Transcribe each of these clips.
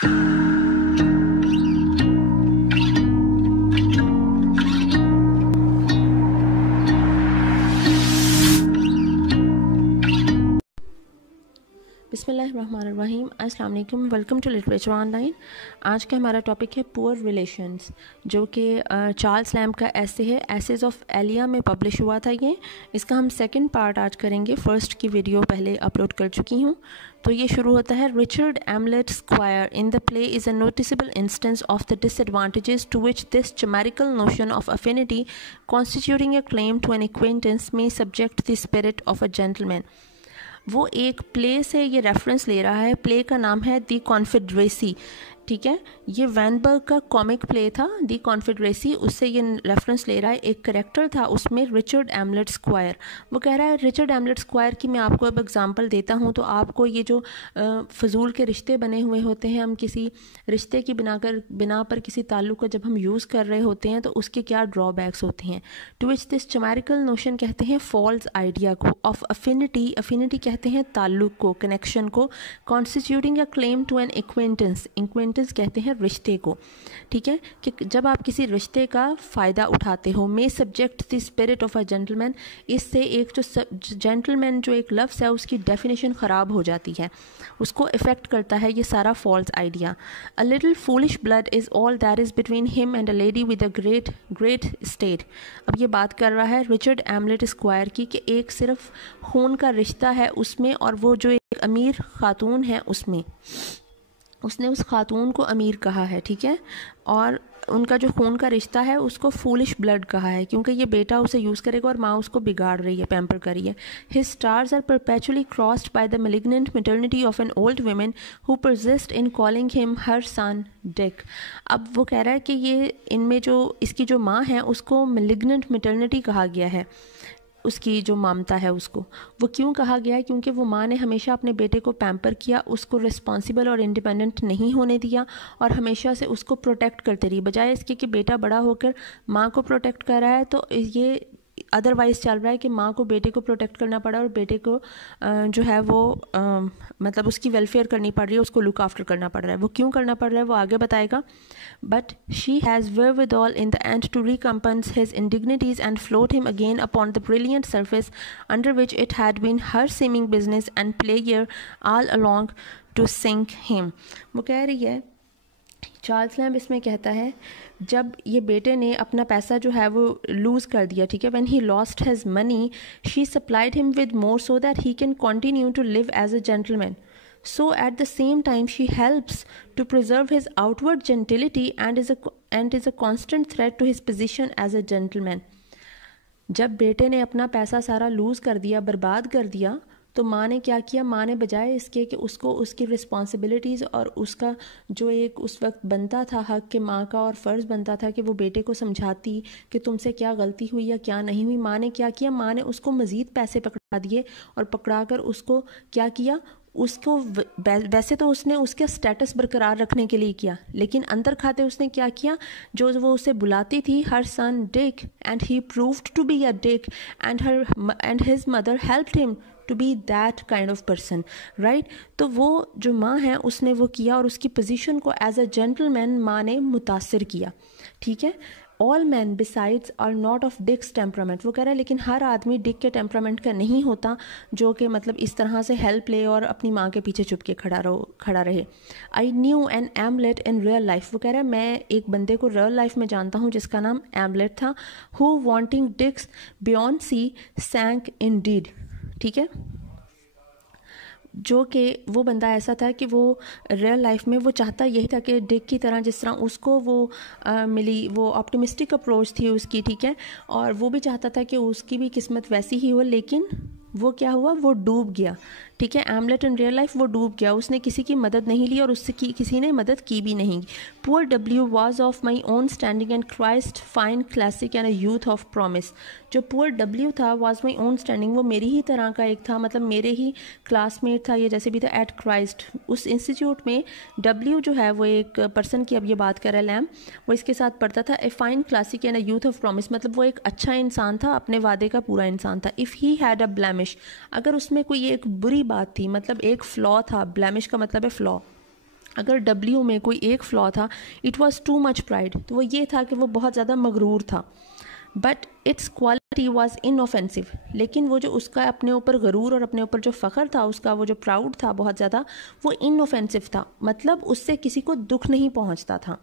बिस्मिल्लाहिर्रहमानिर्रहीम, अस्सलाम वालेकुम, वेलकम टू लिटरेचर ऑनलाइन। आज का हमारा टॉपिक है पुअर रिलेशंस, जो कि चार्ल्स लैम्ब का ऐसे है, एसेज ऑफ एलिया में पब्लिश हुआ था ये। इसका हम सेकंड पार्ट आज करेंगे, फर्स्ट की वीडियो पहले अपलोड कर चुकी हूँ। तो ये शुरू होता है, Richard Amlet squire in the play is a noticeable instance of the disadvantages to which this chimerical notion of affinity constituting a claim to an acquaintance में subject the spirit of a gentleman. वो एक play से ये reference ले रहा है, play का नाम है दी कॉन्फेडरेसी, ठीक है। ये वैनबर्ग का कॉमिक प्ले था दी कॉन्फेडरेसी, उससे ये रेफरेंस ले रहा है। एक करेक्टर था उसमें रिचर्ड एमलेट स्क्वायर। वो कह रहा है रिचर्ड एमलेट स्क्वायर की मैं आपको अब एग्जांपल देता हूँ तो आपको ये जो फजूल के रिश्ते बने हुए होते हैं, हम किसी रिश्ते की बिना पर किसी ताल्लुक़ को जब हम यूज़ कर रहे होते हैं तो उसके क्या ड्रॉबैक्स होते हैं। To which this chimerical notion कहते हैं फॉल्स आइडिया को, ऑफ अफिनिटी, अफिनिटी कहते हैं ताल्लुक़ को, कनेक्शन को, constituting a claim to an acquaintance कहते हैं रिश्ते को, ठीक है। कि जब आप किसी रिश्ते का फ़ायदा उठाते हो, may subject the spirit of a gentleman, इससे एक जो जेंटलमैन जो एक लफ्ज़ है उसकी डेफिनेशन ख़राब हो जाती है, उसको इफ़ेक्ट करता है ये सारा false idea. A little foolish blood is all that is between him and a lady with a great state. अब ये बात कर रहा है रिचर्ड एमलेट स्क्वायर की कि एक सिर्फ खून का रिश्ता है उसमें, और वो जो एक अमीर खातून है उसमें, उसने उस खातून को अमीर कहा है, ठीक है। और उनका जो खून का रिश्ता है उसको फूलिश ब्लड कहा है, क्योंकि ये बेटा उसे यूज़ करेगा और माँ उसको बिगाड़ रही है, पैम्पर कर रही है। His stars are perpetually crossed by the malignant maternity of an old woman who persist in calling him her son Dick. अब वो कह रहा है कि ये इनमें जो इसकी जो माँ है उसको मेलिग्नेंट मेटर्निटी कहा गया है, उसकी जो ममता है उसको। वो क्यों कहा गया है? क्योंकि वो माँ ने हमेशा अपने बेटे को पैम्पर किया, उसको रिस्पॉन्सिबल और इंडिपेंडेंट नहीं होने दिया और हमेशा से उसको प्रोटेक्ट करते रही, बजाय इसके कि बेटा बड़ा होकर माँ को प्रोटेक्ट कर रहा है। तो ये अदरवाइज़ चल रहा है कि माँ को बेटे को प्रोटेक्ट करना पड़ा और बेटे को जो है वो मतलब उसकी वेलफेयर करनी पड़ रही है, उसको लुक आफ्टर करना पड़ रहा है। वो क्यों करना पड़ रहा है वो आगे बताएगा। But she has wherewithal in the end to recompense his indignities and float him again upon the brilliant surface under which it had been her seeming business and pleasure all along to sink him। वो कह रही है, Charles lamb इसमें कहता है, जब ये बेटे ने अपना पैसा जो है वो लूज़ कर दिया, ठीक है, when he lost his money she supplied him with more so that he can continue to live as a gentleman. So at the same time she helps to preserve his outward gentility and is a constant threat to his position as a gentleman। जब बेटे ने अपना पैसा सारा loose कर दिया, बर्बाद कर दिया, तो माँ ने क्या किया? माँ ने बजाय इसके कि उसको उसकी रिस्पॉन्सिबिलिटीज़ और उसका जो एक उस वक्त बनता था हक कि माँ का और फ़र्ज़ बनता था कि वो बेटे को समझाती कि तुमसे क्या गलती हुई या क्या नहीं हुई, माँ ने क्या किया? माँ ने उसको मज़ीद पैसे पकड़ा दिए और पकड़ा कर उसको क्या किया? उसको वैसे तो उसने उसका स्टेटस बरकरार रखने के लिए किया, लेकिन अंदर खाते उसने क्या किया? जो वो उसे बुलाती थी her son Dick, and he proved to be a dick, and his mother helped him to be that kind of person, right. तो वो जो माँ है उसने वो किया और उसकी पोजीशन को एज अ जेंटलमैन माँ ने मुतासर किया, ठीक है। All man besides are not of Dick's temperament. वो कह रहा है लेकिन हर आदमी डिक के टेम्परामेंट का नहीं होता, जो कि मतलब इस तरह से हेल्प ले और अपनी माँ के पीछे छुप के खड़ा रहे। I knew an Hamlet in real life. वो कह रहा है मैं एक बंदे को रियल लाइफ में जानता हूँ जिसका नाम एमलेट था, who wanting Dick's beyond sea sank in deed, ठीक है। जो कि वो बंदा ऐसा था कि वो रियल लाइफ में वो चाहता यही था कि डिक की तरह, जिस तरह उसको वो मिली, वो ऑप्टिमिस्टिक अप्रोच थी उसकी, ठीक है, और वो भी चाहता था कि उसकी भी किस्मत वैसी ही हो, लेकिन वो क्या हुआ? वो डूब गया, ठीक है। एमलेट इन रियल लाइफ वो डूब गया, उसने किसी की मदद नहीं ली और उससे किसी ने मदद की भी नहीं। Poor W was of my own standing and Christ fine classic and a youth of promise. जो पुअर डब्ल्यू था वॉज माई ओन स्टैंडिंग, वो मेरी ही तरह का एक था, मतलब मेरे ही क्लासमेट था, ये जैसे भी था एट क्राइस्ट, उस इंस्टीट्यूट में। डब्ल्यू जो है वो एक पर्सन की अब ये बात कर रहा है लैम्ब, वो इसके साथ पढ़ता था। A fine classic and a youth of promise, मतलब वो एक अच्छा इंसान था, अपने वादे का पूरा इंसान था। If he had a blemish, अगर उसमें कोई एक बुरी बात थी, मतलब एक फ्लॉ था, ब्लैमिश का मतलब है फ्लॉ, अगर W में कोई एक फ्लॉ था, it was too much pride, तो वो ये था कि वो बहुत ज़्यादा मगरूर था. But it's quality was inoffensive, लेकिन वो जो उसका अपने ऊपर गरूर और अपने ऊपर जो फ़ख्र था उसका, वो जो प्राउड था बहुत ज़्यादा, वो इनऑफेंसिव था, मतलब उससे किसी को दुख नहीं पहुंचता था.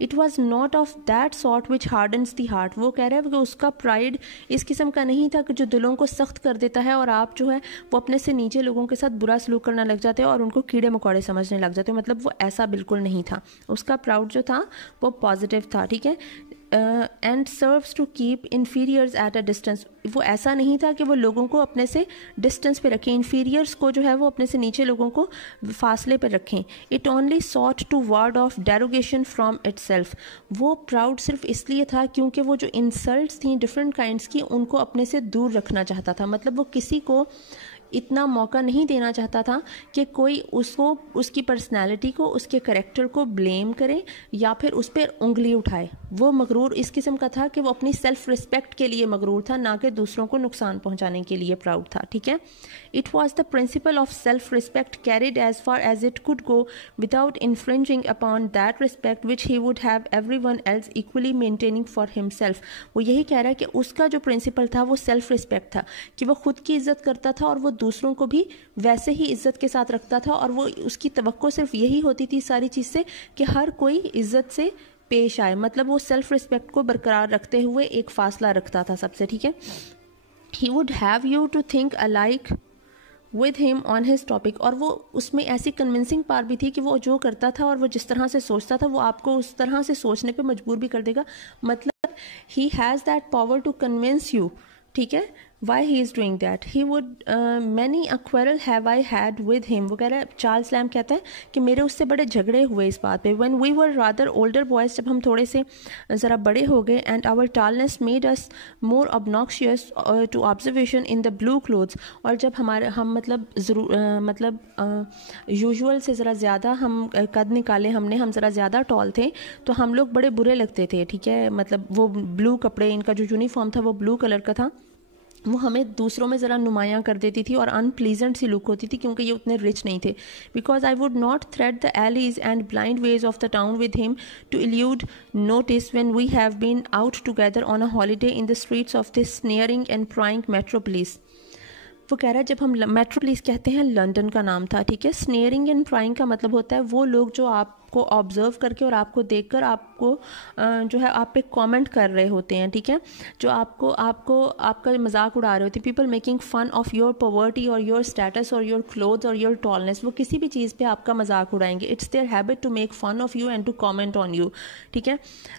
It was not of that sort which hardens the heart. वो कह रहे हैं कि उसका प्राइड इस किस्म का नहीं था कि जो दिलों को सख्त कर देता है और आप जो है वो अपने से नीचे लोगों के साथ बुरा सलूक करना लग जाते हो और उनको कीड़े मकोड़े समझने लग जाते हो. मतलब वो ऐसा बिल्कुल नहीं था. उसका प्राउड जो था वो पॉजिटिव था. ठीक है. And serves to keep inferiors at a distance. वो ऐसा नहीं था कि वो लोगों को अपने से डिस्टेंस पे रखें, इन्फीरियर्स को जो है वो अपने से नीचे लोगों को फासले पर रखें. It only sought to ward off derogation from itself. वो प्राउड सिर्फ इसलिए था क्योंकि वो जो इंसल्ट्स थी डिफरेंट काइंड्स की, उनको अपने से दूर रखना चाहता था. मतलब वो किसी को इतना मौका नहीं देना चाहता था कि कोई उसको, उसकी पर्सनैलिटी को, उसके करेक्टर को ब्लेम करे या फिर उस पर उंगली उठाए. वो मगरूर इस किस्म का था कि वो अपनी सेल्फ रिस्पेक्ट के लिए मगरूर था, ना कि दूसरों को नुकसान पहुंचाने के लिए प्राउड था. ठीक है. It was the principle of self respect carried as far as it could go without infringing upon that respect which he would have everyone else equally maintaining for himself. वो यही कह रहा है कि उसका जो प्रिंसिपल था वो सेल्फ रिस्पेक्ट था, कि वो खुद की इज्जत करता था और वो दूसरों को भी वैसे ही इज्जत के साथ रखता था. और वो उसकी तवक्को सिर्फ यही होती थी सारी चीज़ से कि हर कोई इज्जत से पेश आए. मतलब वो सेल्फ रिस्पेक्ट को बरकरार रखते हुए एक फासला रखता था सबसे. ठीक है. He would have you to think alike with him on his topic. और वो उसमें ऐसी कन्विंसिंग पार भी थी कि वो जो करता था और वो जिस तरह से सोचता था वो आपको उस तरह से सोचने पे मजबूर भी कर देगा. मतलब he has that power to convince you. ठीक है. Why he is doing that? He would many a quarrel have I had with him. वो कह रहा है, चार्ल्स लैम्ब कहता है कि मेरे उससे बड़े झगड़े हुए इस बात पे. When we were rather older boys, जब हम थोड़े से ज़रा बड़े हो गए, and our tallness made us more obnoxious to observation in the blue clothes. और जब हम मतलब यूजुअल से ज़रा ज़्यादा हम कद निकाले हमने, हम ज़रा ज़्यादा टॉल थे, तो हम लोग बड़े बुरे लगते थे. ठीक है. मतलब वो ब्लू कपड़े, इनका जो यूनिफॉर्म था वो ब्लू कलर का था, वो हमें दूसरों में ज़रा नुमायाँ कर देती थी और अनप्लीजेंट सी लुक होती थी क्योंकि ये उतने रिच नहीं थे. Because I would not thread the alleys and blind ways of the town with him to elude notice when we have been out together on a holiday in the streets of this sneering and prying metropolis. वो कह रहा है जब हम metropolis कहते हैं, London का नाम था. ठीक है. स्नेयरिंग एंड प्राइंग का मतलब होता है वो लोग जो आपको ऑब्जर्व करके और आपको देखकर आपको जो है आप पे कमेंट कर रहे होते हैं. ठीक है. जो आपको आपका मजाक उड़ा रहे होते हैं. People making fun of your poverty और योर स्टेटस और योर क्लोथ्स और योर टॉलनेस. वो किसी भी चीज़ पे आपका मजाक उड़ाएंगे. It's their habit to make fun of you and to comment on you. ठीक है.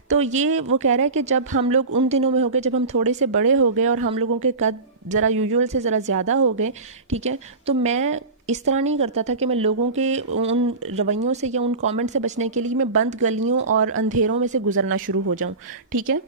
तो ये वो कह रहा है कि जब हम लोग उन दिनों में हो गए जब हम थोड़े से बड़े हो गए और हम लोगों के कद ज़रा यूजुअल से ज़रा ज़्यादा हो गए. ठीक है. तो मैं इस तरह नहीं करता था कि मैं लोगों के उन रवैयों से या उन कमेंट से बचने के लिए मैं बंद गलियों और अंधेरों में से गुजरना शुरू हो जाऊं. ठीक है.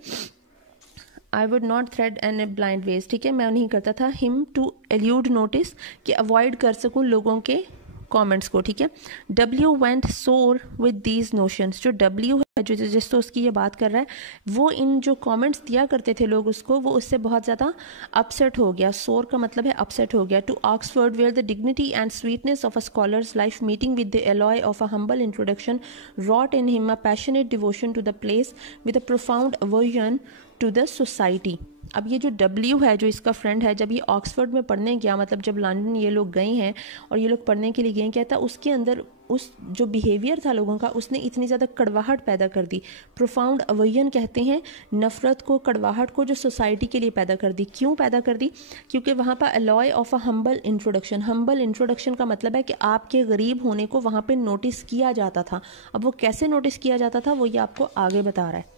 I would not thread an blind ways. ठीक है. मैं नहीं करता था हिम टू एल्यूड नोटिस, कि अवॉइड कर सकूं लोगों के कमेंट्स को. ठीक है. W went sore with these notions. जो W है, जो जिस तो उसकी ये बात कर रहा है, वो इन जो कमेंट्स दिया करते थे लोग उसको, वो उससे बहुत ज़्यादा अपसेट हो गया. सोर का मतलब है अपसेट हो गया. To Oxford where the dignity and sweetness of a scholar's life meeting with the alloy of a humble introduction wrought in him a passionate devotion to the place with a profound aversion to the society. अब ये जो W है, जो इसका friend है, जब ये Oxford में पढ़ने गया, मतलब जब लंदन ये लोग गए हैं और ये लोग पढ़ने के लिए गए, कहता उसके अंदर उस जो बिहेवियर था लोगों का, उसने इतनी ज़्यादा कड़वाहट पैदा कर दी. प्रोफाउंड अवर्जन कहते हैं नफ़रत को, कड़वाहट को, जो सोसाइटी के लिए पैदा कर दी. क्यों पैदा कर दी? क्योंकि वहाँ पर alloy of a humble introduction. Humble introduction का मतलब है कि आपके गरीब होने को वहाँ पे नोटिस किया जाता था. अब वो कैसे नोटिस किया जाता था वो ये आपको आगे बता रहा है.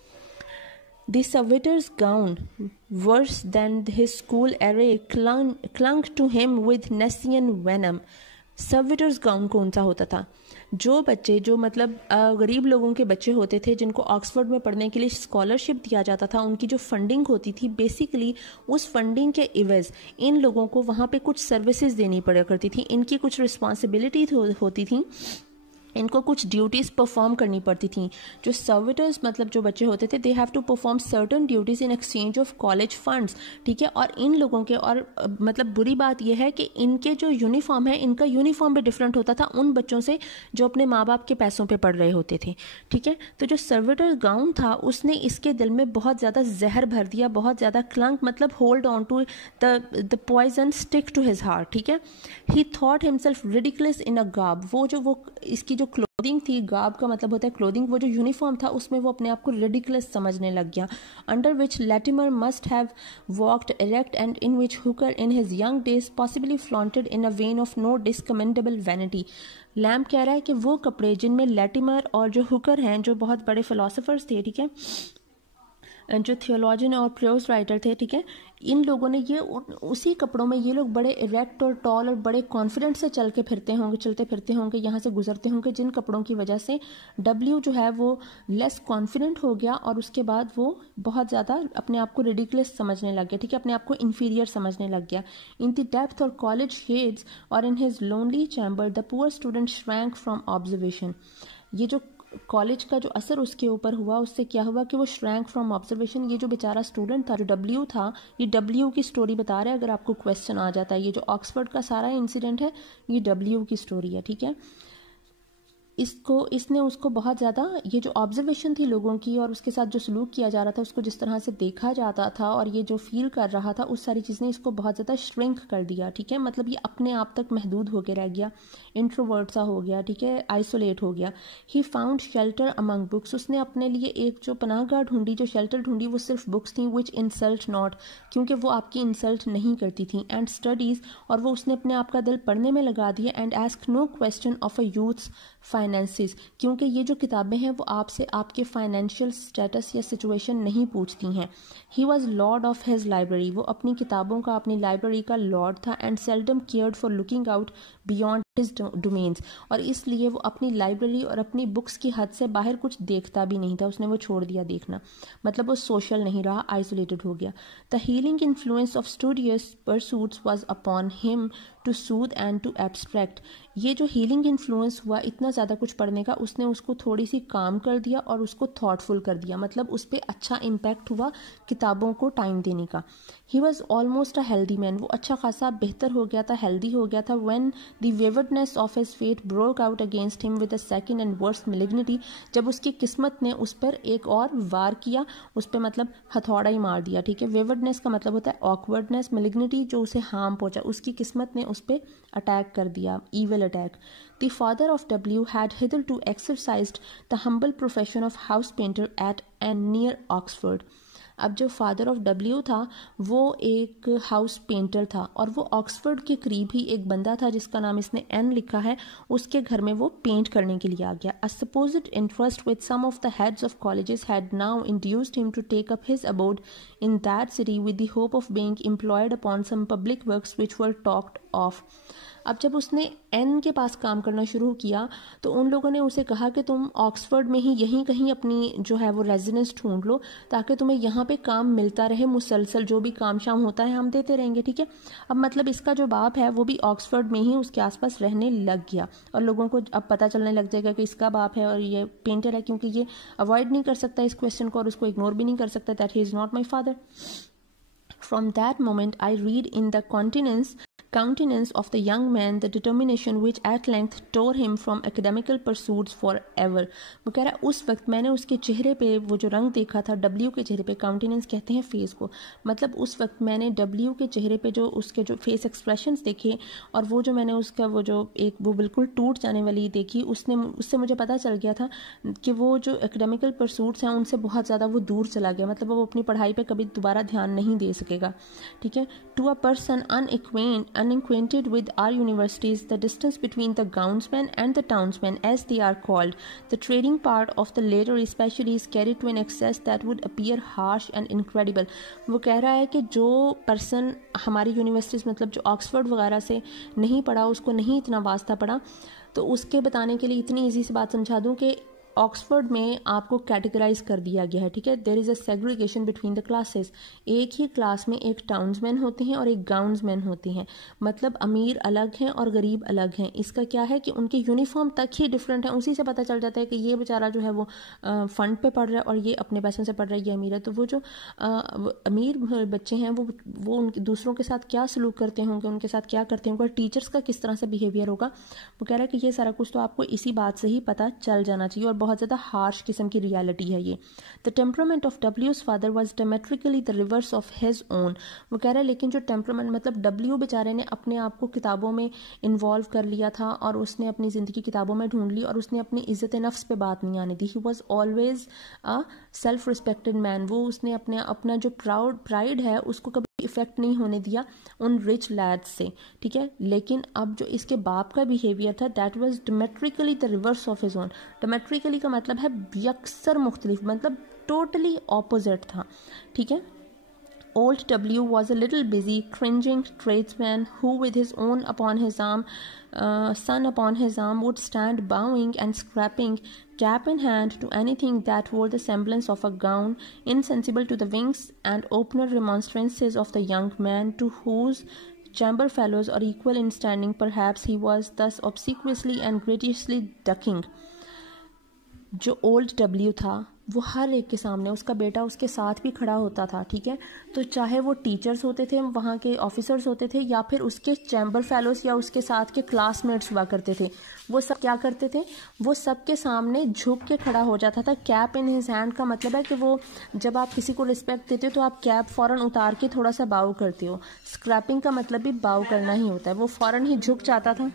The servitor's gown, worse than his school array, clung to him with Nessian venom. Servitors gown कौन सा होता था? जो बच्चे, जो मतलब गरीब लोगों के बच्चे होते थे जिनको ऑक्सफोर्ड में पढ़ने के लिए स्कॉलरशिप दिया जाता था, उनकी जो फंडिंग होती थी, बेसिकली उस फंडिंग के इवज़ इन लोगों को वहाँ पे कुछ सर्विसेज देनी पड़ा करती थी. इनकी कुछ रिस्पॉन्सिबिलिटी होती थी इनको कुछ ड्यूटीज़ परफॉर्म करनी पड़ती थी। जो सर्विटर्स मतलब जो बच्चे होते थे, they have to perform certain duties in exchange of college funds, ठीक है। और इन लोगों के और मतलब बुरी बात यह है कि इनके जो यूनिफॉर्म है, इनका यूनिफॉर्म भी डिफरेंट होता था उन बच्चों से जो अपने माँ बाप के पैसों पे पढ़ रहे होते थे, ठीक है। तो जो सर्विटर गाउन था उसने इसके दिल में बहुत ज़्यादा जहर भर दिया, बहुत ज़्यादा क्लंक मतलब hold on to the poison stick to his heart, ठीक है। He thought himself ridiculous in a garb, वो इसकी जो क्लोथिंग थी, गार्ब का मतलब होता है क्लोथिंग, वो जो यूनिफॉर्म था उसमें वो अपने आप को रिडिकुलस समझने लग गया। Under which Latimer must have walked erect and in which Hooker in his young days possibly flaunted in a vein of no discommendable vanity. Lamb कह रहा है कि वो कपड़े जिनमें लैटिमर और जो हुकर हैं, जो बहुत बड़े फिलोसोफर्स थे, ठीक है, जो थियोलॉजियन और प्रोज राइटर थे, ठीक है, इन लोगों ने ये उसी कपड़ों में ये लोग बड़े इरेक्ट और टॉल और बड़े कॉन्फिडेंट से चलते फिरते होंगे, यहाँ से गुजरते होंगे, जिन कपड़ों की वजह से डब्ल्यू जो है वो लेस कॉन्फिडेंट हो गया और उसके बाद वो बहुत ज़्यादा अपने आप को रिडिकुलस समझने लग गया, ठीक है, अपने आप को इन्फीरियर समझने लग गया। इन द डेप्थ और कॉलेज शेड्स और in his lonely chamber the poor student shrank from observation. ये जो कॉलेज का जो असर उसके ऊपर हुआ, उससे क्या हुआ कि वो श्रैंक फ्रॉम ऑब्जर्वेशन। ये जो बेचारा स्टूडेंट था, जो डब्ल्यू था, ये डब्ल्यू की स्टोरी बता रहा है, अगर आपको क्वेश्चन आ जाता है। ये जो ऑक्सफोर्ड का सारा इंसिडेंट है ये डब्ल्यू की स्टोरी है, ठीक है। इसने उसको बहुत ज़्यादा, ये जो ऑब्जर्वेशन थी लोगों की और उसके साथ जो सलूक किया जा रहा था, उसको जिस तरह से देखा जाता था और ये जो फील कर रहा था, उस सारी चीज़ ने इसको बहुत ज़्यादा श्रिंक कर दिया, ठीक है। मतलब ये अपने आप तक महदूद होकर रह गया, इंट्रोवर्ट सा हो गया, ठीक है, आइसोलेट हो गया। He found shelter among books, उसने अपने लिए एक जो पनाहगाह ढूंढी, जो शेल्टर ढूंढी, वो सिर्फ बुक्स थी, विच इंसल्ट नॉट, क्योंकि वो आपकी इंसल्ट नहीं करती थी, एंड स्टडीज़, और वो उसने अपने आप का दिल पढ़ने में लगा दिया, and ask no question of a youth's finances, क्योंकि ये जो किताबें हैं वो आपसे आपके फाइनेंशियल स्टेटस या सिचुएशन नहीं पूछती हैं। He was lord of his library, वो अपनी किताबों का, अपनी लाइब्रेरी का लॉर्ड था, and seldom cared for looking out beyond his domains, और इसलिए वो अपनी लाइब्रेरी और अपनी बुक्स की हद से बाहर कुछ देखता भी नहीं था, उसने वो छोड़ दिया देखना, मतलब वो सोशल नहीं रहा, आइसोलेटेड हो गया। The healing influence of studious pursuits was upon him to soothe and to abstract. ये जो हीलिंग इन्फ्लुएंस हुआ इतना ज़्यादा कुछ पढ़ने का, उसने उसको थोड़ी सी काम कर दिया और उसको थॉटफुल कर दिया, मतलब उस पर अच्छा इम्पैक्ट हुआ किताबों को टाइम देने का। He was almost a healthy man, वो अच्छा खासा बेहतर हो गया था, हेल्दी हो गया था। When the waywardness of his fate broke out against him with a second and worst malignity, जब उसकी किस्मत ने उस पर एक और वार किया, उस पर मतलब हथौड़ा ही मार दिया, ठीक है। वेवर्डनेस का मतलब होता है ऑकवर्डनेस, मैलिग्निटी जो उसे हार्म पहुंचा, उसकी किस्मत ने उस पर अटैक कर दिया, evil attack. The father of W had hitherto exercised the humble profession of house painter at and near Oxford. अब जो फादर ऑफ डब्ल्यू था वो एक हाउस पेंटर था और वो ऑक्सफोर्ड के करीब ही एक बंदा था जिसका नाम इसने एन लिखा है, उसके घर में वो पेंट करने के लिए आ गया। A supposed interest with some of the heads of colleges had now induced him to take up his abode in that city with the hope of being employed upon some public works which were talked of. अब जब उसने N के पास काम करना शुरू किया तो उन लोगों ने उसे कहा कि तुम ऑक्सफोर्ड में ही यहीं कहीं अपनी जो है वो रेजिडेंस ढूंढ लो ताकि तुम्हें यहाँ पे काम मिलता रहे मुसलसल, जो भी काम शाम होता है हम देते रहेंगे, ठीक है। अब मतलब इसका जो बाप है वो भी ऑक्सफोर्ड में ही उसके आसपास रहने लग गया और लोगों को अब पता चलने लग जाएगा कि इसका बाप है और ये पेंटर है, क्योंकि ये अवॉइड नहीं कर सकता इस क्वेश्चन को और उसको इग्नोर भी नहीं कर सकता that he is not my father. From that moment I read in the countenance of the young man the determination which at length tore him from academical pursuits forever. वो कह रहा है उस वक्त मैंने उसके चेहरे पे वो जो रंग देखा था, डब्ल्यू के चेहरे पे, काउंटेनेंस कहते हैं फेस को, मतलब उस वक्त मैंने डब्ल्यू के चेहरे पे जो उसके जो फेस एक्सप्रेशंस देखे और वो जो मैंने उसका वो जो एक वो बिल्कुल टूट जाने वाली देखी, उससे मुझे पता चल गया था कि वो जो एकेडमिकल परसूट्स हैं उनसे बहुत ज़्यादा वो दूर चला गया, मतलब वो अपनी पढ़ाई पे कभी दोबारा ध्यान नहीं दे सकेगा, ठीक है। To a person unacquainted with our universities, the distance between the gownsmen and the townsmen, as they are called, the trading part of the latter especially, is carried to an excess that would appear harsh and incredible. वो कह रहा है कि जो person हमारी universities मतलब जो Oxford वगैरह से नहीं पढ़ा, उसको नहीं इतना वास्ता पड़ा, तो उसके बताने के लिए इतनी ईजी सी बात समझा दूँ कि ऑक्सफोर्ड में आपको कैटेगराइज कर दिया गया है, ठीक है। There is a segregation between the classes. एक ही क्लास में एक टाउन्समैन होते हैं और एक गाउन्समैन होती हैं, मतलब अमीर अलग हैं और गरीब अलग हैं। इसका क्या है कि उनके यूनिफॉर्म तक ही डिफरेंट है, उसी से पता चल जाता है कि ये बेचारा जो है वो फंड पे पढ़ रहा है और ये अपने पैसों से पढ़ रहा है, ये अमीर है। तो वो जो अमीर बच्चे हैं वो उनके दूसरों के साथ क्या सलूक करते होंगे, उनके साथ क्या करते होंगे, टीचर्स का किस तरह से बिहेवियर होगा, वो कह रहा है कि ये सारा कुछ तो आपको इसी बात से ही पता चल जाना चाहिए। और बहुत ज़्यादा हार्श किस्म की रियलिटी है ये। द टेम्परामेंट ऑफ डब्ल्यूज father was diametrically the reverse of his own. वो कह रहा है लेकिन जो टेम्परामेंट, मतलब डब्ल्यू बेचारे ने अपने आप को किताबों में इन्वॉल्व कर लिया था और उसने अपनी ज़िंदगी किताबों में ढूंढ ली और उसने अपनी इज्जत नफ्स पे बात नहीं आने दी। He was always a self respected man. वो उसने अपना जो प्राइड है उसको कभी इफेक्ट नहीं होने दिया उन रिच लैड्स से, ठीक है। लेकिन अब जो इसके बाप का बिहेवियर था that was diametrically the reverse of his own. Diametrically का मतलब है यकसर मुख्तलिफ, मतलब टोटली ऑपोजिट था, ठीक है। Old W was a little busy, cringing tradesman who, with his son upon his arm, would stand bowing and scraping, cap in hand, to anything that wore the semblance of a gown, insensible to the winks and opener remonstrances of the young man, to whose chamber fellows or equal in standing perhaps he was thus obsequiously and graciously ducking. जो old W था वो हर एक के सामने, उसका बेटा उसके साथ भी खड़ा होता था, ठीक है। तो चाहे वो टीचर्स होते थे, वहाँ के ऑफिसर्स होते थे, या फिर उसके चैम्बर फेलोज या उसके साथ के क्लासमेट्स हुआ करते थे, वो सब क्या करते थे, वो सब के सामने झुक के खड़ा हो जाता था। कैप इन हिज हैंड का मतलब है कि वो जब आप किसी को रिस्पेक्ट देते हो तो आप कैप फ़ौरन उतार के थोड़ा सा बाउ करते हो। स्क्रैपिंग का मतलब भी बाउ करना ही होता है। वो फ़ौरन ही झुक जाता था।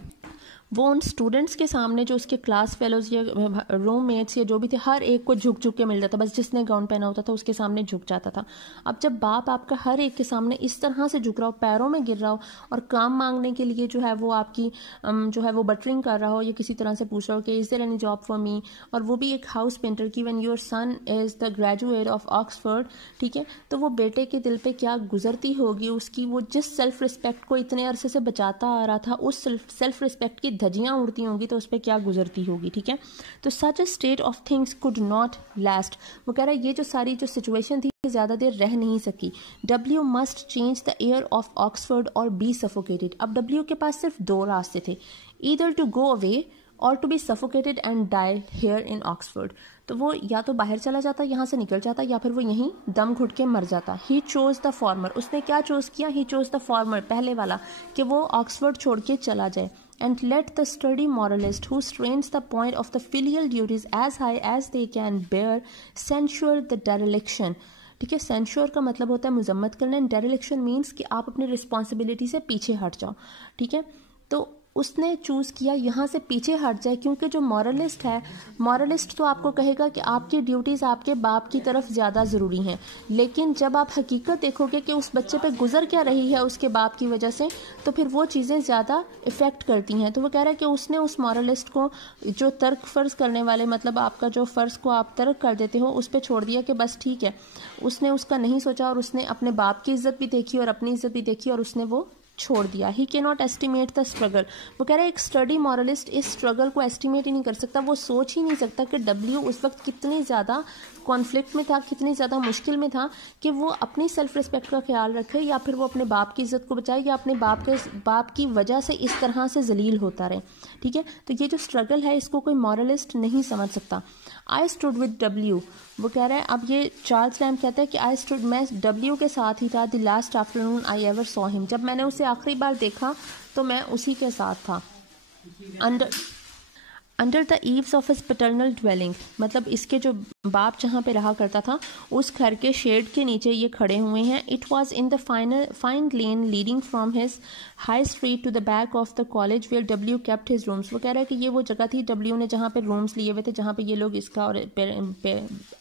वो उन स्टूडेंट्स के सामने जो उसके क्लास फेलोज या रूममेट्स या जो भी थे, हर एक को झुक झुक के मिल जाता, बस जिसने गाउन पहना होता था उसके सामने झुक जाता था। अब जब बाप आपका हर एक के सामने इस तरह से झुक रहा हो, पैरों में गिर रहा हो और काम मांगने के लिए जो है वो आपकी जो है वो बटरिंग कर रहा हो या किसी तरह से पूछ रहा हो कि is there any job for me, और वो भी एक हाउस पेंटर की, when your son is the graduate of Oxford, ठीक है। तो वो बेटे के दिल पे क्या गुजरती होगी उसकी, वो जिस सेल्फ रिस्पेक्ट को इतने अरसे से बचाता आ रहा था, उस सेल्फ रिस्पेक्ट की धज्जियाँ उड़ती होंगी तो उस पर क्या गुजरती होगी, ठीक है। तो such a state of things could not last. वो कह रहा है ये जो सारी जो सिचुएशन थी ज़्यादा देर रह नहीं सकी। W must change the air of Oxford or be suffocated. अब डब्ल्यू के पास सिर्फ दो रास्ते थे, either to go away or to be suffocated and die here in Oxford. तो वो या तो बाहर चला जाता, यहाँ से निकल जाता, या फिर वो यहीं दम घुट के मर जाता। He chose the former. उसने क्या चूज किया? ही चोज द फॉर्मर, पहले वाला, कि वो ऑक्सफोर्ड छोड़ के चला जाए। And let the sturdy moralist who strains the point of the filial duties as high as they can bear censure the dereliction। ठीक है, सेंश्योर का मतलब होता है मुजम्मत करना, एंड डेरिलेक्शन मीन्स कि आप अपनी रिस्पॉन्सिबिलिटी से पीछे हट जाओ, ठीक है। तो उसने चूज़ किया यहाँ से पीछे हट जाए, क्योंकि जो मॉरलिस्ट है, मॉरलिस्ट तो आपको कहेगा कि आपकी ड्यूटीज़ आपके बाप की तरफ ज़्यादा ज़रूरी हैं, लेकिन जब आप हकीकत देखोगे कि उस बच्चे पे गुजर क्या रही है उसके बाप की वजह से, तो फिर वो चीज़ें ज़्यादा इफ़ेक्ट करती हैं। तो वो कह रहा है कि उसने उस मॉरलिस्ट को, जो तर्क फ़र्ज़ करने वाले, मतलब आपका जो फ़र्ज़ को आप तर्क कर देते हो, उस पर छोड़ दिया कि बस ठीक है। उसने उसका नहीं सोचा और उसने अपने बाप की इज़्ज़त भी देखी और अपनी इज़्ज़त भी देखी और उसने वो छोड़ दिया। He can not estimate the struggle. वो कह रहा है एक स्टडी मॉरलिस्ट इस स्ट्रगल को एस्टिमेट ही नहीं कर सकता। वो सोच ही नहीं सकता कि डब्ल्यू उस वक्त कितनी ज़्यादा कॉन्फ्लिक्ट में था, कितनी ज़्यादा मुश्किल में था कि वो अपनी सेल्फ रिस्पेक्ट का ख्याल रखे, या फिर वो अपने बाप की इज़्ज़त को बचाए, या अपने बाप की वजह से इस तरह से जलील होता रहे, ठीक है। तो ये जो स्ट्रगल है इसको कोई मॉरलिस्ट नहीं समझ सकता। I stood with W. वो कह रहा है, अब ये चार्ल्स लैम्ब कहता है कि आई स्टूड, मैं डब्ल्यू के साथ ही था, the last afternoon I ever saw him. जब मैंने उसे आखिरी बार देखा तो मैं उसी के साथ था। Under the eaves of his paternal dwelling, मतलब इसके जो बाप जहाँ पे रहा करता था उस घर के शेड के नीचे ये खड़े हुए हैं। It was in the fine lane leading from his High Street to the back of the college where W kept his rooms. वो कह रहा है कि ये वो जगह थी डब्ल्यू ने जहाँ पे रूम्स लिए हुए थे, जहाँ पे ये लोग, इसका और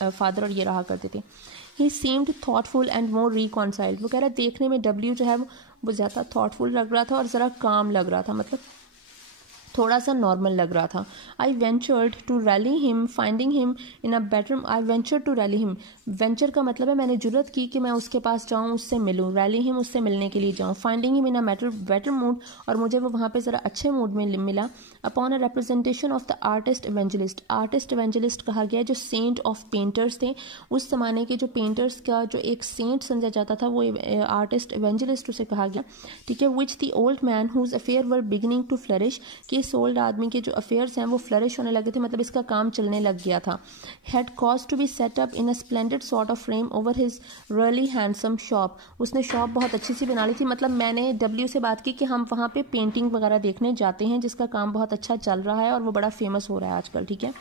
फादर और ये रहा करते थे। ही सीम्ड थॉटफुल एंड मोर रिकॉन्साइल्ड। वो कह रहा है देखने में डब्ल्यू जो है वो ज़्यादा थॉटफुल लग रहा था और ज़रा काम लग रहा था, मतलब थोड़ा सा नॉर्मल लग रहा था. I ventured to rally him finding him in a better. I venture to rally him. Venture का मतलब है मैंने जुर्रत की कि मैं उसके पास जाऊँ, उससे मिलूँ. रैली हिम, उससे मिलने के लिए जाऊँ. Finding him in a better mood, और मुझे वो वहाँ पे ज़रा अच्छे मूड में मिला. Upon a representation of the artist evangelist. Artist evangelist कहा गया जो सेंट ऑफ पेंटर्स थे. उस जमाने के जो पेंटर्स का जो एक सेंट समझा जाता था वो आर्टिस्ट इवेंजलिस्ट उसे कहा गया. ठीक है. Which the old man whose affair were beginning to flourish. कि इस ओल्ड आदमी के जो अफेयर्स हैं वो फ्लरिश होने लगे थे, मतलब इसका काम चलने लग गया था. Had cause to be set up in a splendid sort of frame over his really handsome shop. उसने शॉप बहुत अच्छी सी बना ली थी. मतलब मैंने डब्ल्यू से बात की कि हम वहाँ पे पेंटिंग वगैरह देखने जाते हैं जिसका काम बहुत अच्छा चल रहा है और वो बड़ा फेमस हो रहा है आजकल. ठीक है.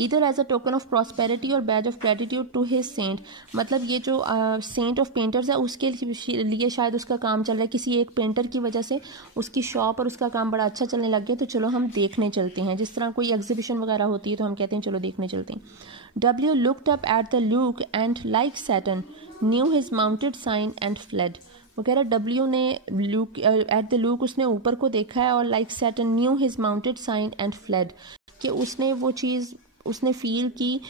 Either as a token of prosperity or badge of gratitude to his saint. मतलब ये जो सेंट ऑफ पेंटर्स है उसके लिए शायद उसका काम चल रहा है. किसी एक पेंटर की वजह से उसकी शॉप और उसका काम बड़ा अच्छा चलने लग गया, तो चलो हम देखने चलते हैं. जिस तरह कोई एग्जीबिशन वगैरह होती है तो हम कहते हैं चलो देखने चलते हैं. W looked up at the Luke and like Satan knew his mounted sign and fled. वो कह रहा डब्ल्यू ने लूक एट द लूक, उसने ऊपर को देखा है, और like Satan knew his mounted sign and fled, कि उसने वो चीज़ उसने फील की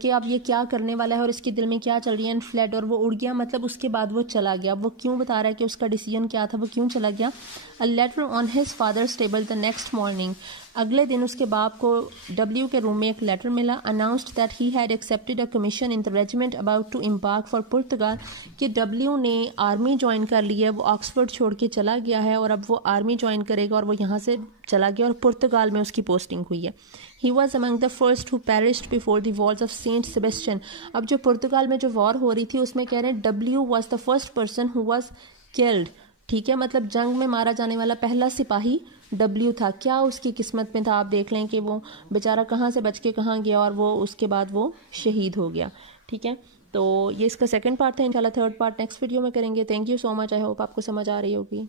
कि अब ये क्या करने वाला है और इसके दिल में क्या चल रही है. एंड फ्लेड, और वो उड़ गया, मतलब उसके बाद वो चला गया. वो क्यों बता रहा है कि उसका डिसीजन क्या था, वो क्यों चला गया. A later on his father's table the next morning. अगले दिन उसके बाप को डब्ल्यू के रूम में एक लेटर मिला. Announced that he had accepted a commission in the regiment about to embark for Portugal. कि डब्ल्यू ने आर्मी ज्वाइन कर ली है, वो ऑक्सफोर्ड छोड़ के चला गया है और अब वो आर्मी ज्वाइन करेगा और वो यहाँ से चला गया और पुर्तगाल में उसकी पोस्टिंग हुई है. He was among the first who perished before the walls of Saint Sebastian. अब जो पुर्तगाल में जो वॉर हो रही थी उसमें कह रहे हैं W was the first person who was killed. ठीक है. मतलब जंग में मारा जाने वाला पहला सिपाही डब्ल्यू था. क्या उसकी किस्मत में था, आप देख लें कि वो बेचारा कहाँ से बच के कहाँ गया और वो उसके बाद वो शहीद हो गया. ठीक है. तो ये इसका सेकंड पार्ट था. इंशाल्लाह थर्ड पार्ट नेक्स्ट वीडियो में करेंगे. Thank you so much. I hope आपको समझ आ रही होगी.